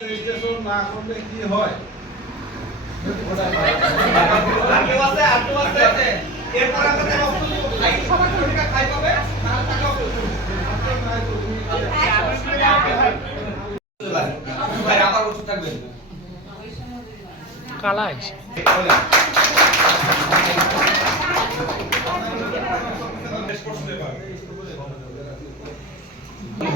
Registration না করলে কি হয়? আগে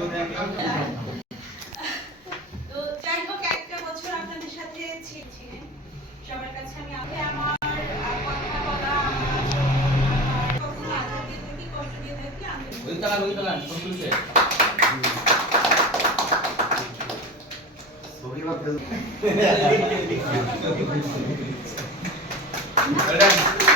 তো যাই হোক একটা বছর আপনাদের সাথে ছিলেন সবার কাছে আমি আমি আমার কথা বলা কখনো আঘাত দিয়ে থাকি কষ্ট দিয়ে থাকি আন্তরিক